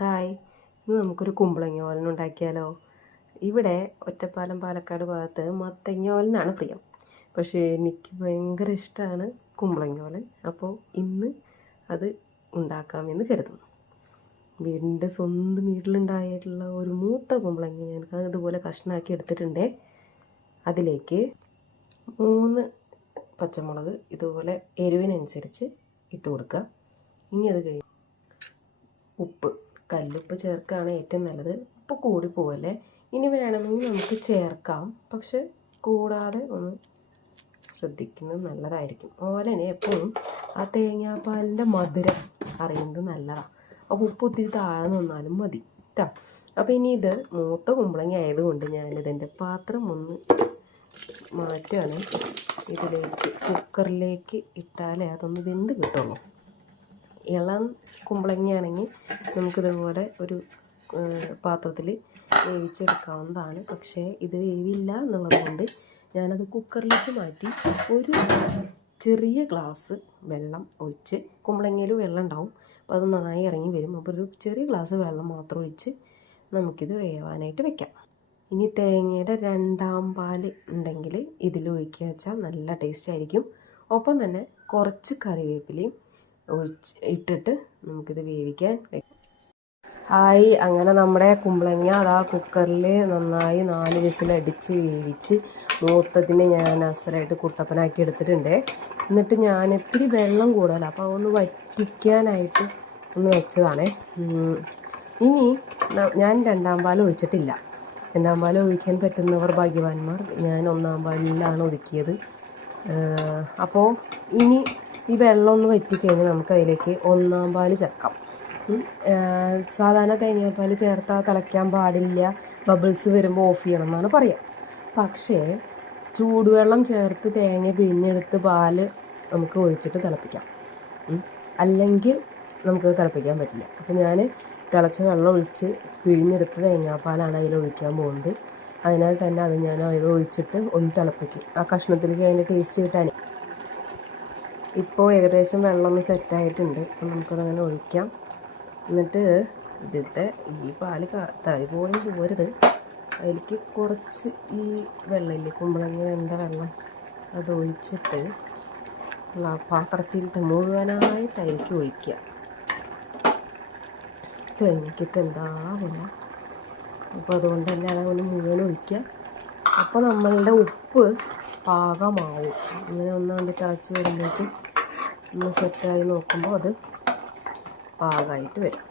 Hi, ഇന്ന് നമുക്കൊരു കുമ്പളങ്ങ ഓലൻ ഉണ്ടാക്കിയാലോ. ഇവിടെ ഒറ്റപ്പാലം പാലക്കാട് ഭാഗത്ത് മത്തങ്ങ ഓലനാണ് പ്രിയം, പക്ഷേ എനിക്ക് ഭയങ്കര ഇഷ്ടമാണ് കുമ്പളങ്ങ ഓലൻ. അപ്പോൾ ഇന്ന് അത് ഉണ്ടാക്കാമെന്ന് കരുതുന്നു. സ്വന്തം വീട്ടിലുണ്ടായിട്ടുള്ള ഒരു മൂത്ത കുമ്പളങ്ങ ഞാൻ ഇതുപോലെ കഷ്ണമാക്കി എടുത്തിട്ടുണ്ട്. അതിലേക്ക് 3 പച്ചമുളക് ഇതുപോലെ എരിവിനനുസരിച്ച് ഇട്ട് കൊടുക്കുക. ഇനി അത് കഴിഞ്ഞ് ഉപ്പ്, കല്ലുപ്പ് ചേർക്കുകയാണ് ഏറ്റവും നല്ലത്. ഉപ്പ് കൂടി പോവല്ലേ. ഇനി വേണമെങ്കിൽ നമുക്ക് ചേർക്കാം, പക്ഷെ കൂടാതെ ഒന്ന് ശ്രദ്ധിക്കുന്നത് നല്ലതായിരിക്കും. ഓലനെ എപ്പോഴും ആ തേങ്ങാപ്പാലിൻ്റെ മധുരം അറിയുന്നത് നല്ലതാണ്. അപ്പോൾ ഉപ്പ് ഒത്തിരി താഴെ നിന്നാലും മതി കേട്ടോ. അപ്പോൾ ഇനി ഇത് മൂത്ത കുമ്പളങ്ങ ആയതുകൊണ്ട് ഞാനിതിൻ്റെ പാത്രം ഒന്ന് മാറ്റുകയാണ്. ഇതിലേക്ക് കുക്കറിലേക്ക് ഇട്ടാലേ അതൊന്ന് വെന്ത് കിട്ടുള്ളൂ. ഇളം കുമ്പളങ്ങയാണെങ്കിൽ നമുക്കിതുപോലെ ഒരു പാത്രത്തിൽ വേവിച്ചെടുക്കാവുന്നതാണ്. പക്ഷേ ഇത് വേവില്ല എന്നുള്ളതുകൊണ്ട് ഞാനത് കുക്കറിലേക്ക് മാറ്റി ഒരു ചെറിയ ഗ്ലാസ് വെള്ളം ഒഴിച്ച്, കുമ്പളങ്ങയിൽ വെള്ളം ഉണ്ടാവും, അപ്പോൾ അത് നന്നായി ഇറങ്ങി വരും. അപ്പോൾ ഒരു ചെറിയ ഗ്ലാസ് വെള്ളം മാത്രം ഒഴിച്ച് നമുക്കിത് വേവാനായിട്ട് വെക്കാം. ഇനി തേങ്ങയുടെ 2ാം പാൽ ഉണ്ടെങ്കിൽ ഇതിൽ ഒഴിക്കുക വെച്ചാൽ നല്ല ടേസ്റ്റ് ആയിരിക്കും. ഒപ്പം തന്നെ കുറച്ച് കറിവേപ്പിലയും ഇട്ടിട്ട് നമുക്കിത് വേവിക്കാൻ വെക്കാം. അങ്ങനെ നമ്മുടെ കുമ്പളങ്ങ അതാ കുക്കറിൽ നന്നായി 4 വിസിലടിച്ച് വേവിച്ച് മൂത്തതിനെ ഞാൻ അസലായിട്ട് കുട്ടപ്പനാക്കി എടുത്തിട്ടുണ്ട്. എന്നിട്ട് ഞാൻ ഇത്തിരി വെള്ളം കൂടുതലാണ്, അപ്പോൾ അതൊന്ന് വറ്റിക്കാനായിട്ട് ഒന്ന് വെച്ചതാണ്. ഇനി ഞാൻ 2ാം പാൽ ഒഴിച്ചിട്ടില്ല. 2ാം പാൽ ഒഴിക്കാൻ പറ്റുന്നവർ ഭാഗ്യവാന്മാർ. ഞാൻ 1ാം പാലിലാണ് ഒതുക്കിയത്. അപ്പോൾ ഇനി ഈ വെള്ളം ഒന്ന് വറ്റിക്കഴിഞ്ഞാൽ നമുക്ക് അതിലേക്ക് 1ാം പാൽ ചേർക്കാം. സാധാരണ തേങ്ങാപ്പാൽ ചേർത്താൽ തിളയ്ക്കാൻ പാടില്ല, ബബിൾസ് വരുമ്പോൾ ഓഫ് ചെയ്യണം എന്നാണ് പറയുക. പക്ഷേ ചൂടുവെള്ളം ചേർത്ത് തേങ്ങ പിഴിഞ്ഞെടുത്ത് പാൽ നമുക്ക് ഒഴിച്ചിട്ട് തിളപ്പിക്കാം. അല്ലെങ്കിൽ നമുക്ക് തിളപ്പിക്കാൻ പറ്റില്ല. അപ്പോൾ ഞാൻ തിളച്ച വെള്ളം ഒഴിച്ച് പിഴിഞ്ഞെടുത്ത് തേങ്ങാപ്പാലാണ് അതിൽ ഒഴിക്കാൻ പോകുന്നത്. അതിനാൽ തന്നെ അത് ഞാൻ ഇത് ഒഴിച്ചിട്ട് ഒന്ന് തിളപ്പിക്കും, ആ കഷ്ണത്തിലേക്ക് അതിൻ്റെ ടേസ്റ്റ് കിട്ടാൻ. ഇപ്പോൾ ഏകദേശം വെള്ളം ഒന്ന് സെറ്റായിട്ടുണ്ട്. അപ്പോൾ നമുക്കതങ്ങനെ ഒഴിക്കാം. എന്നിട്ട് ഇതിൻ്റെ ഈ പാല് തരി പോലും പോരുത്. അതിലേക്ക് കുറച്ച് ഈ വെള്ളമില്ലേ, കുമ്പളങ്ങ വെന്ത വെള്ളം, അത് ഒഴിച്ചിട്ട് പാത്രത്തിൽ മുഴുവനായിട്ട് അതിലേക്ക് ഒഴിക്കുക. തേങ്ങയ്ക്കൊക്കെ എന്താ വില, അപ്പോൾ അതുകൊണ്ട് തന്നെ അതങ്ങനെ മുഴുവൻ ഒഴിക്കുക. അപ്പോൾ നമ്മളുടെ ഉപ്പ് പാകമാവും. ഇങ്ങനെ ഒന്നാണ്ട് തിളച്ച് വരുമ്പോഴേക്കും നമ്മൾ സെറ്റായി നോക്കുമ്പോൾ അത് പാകമായിട്ട് വരും.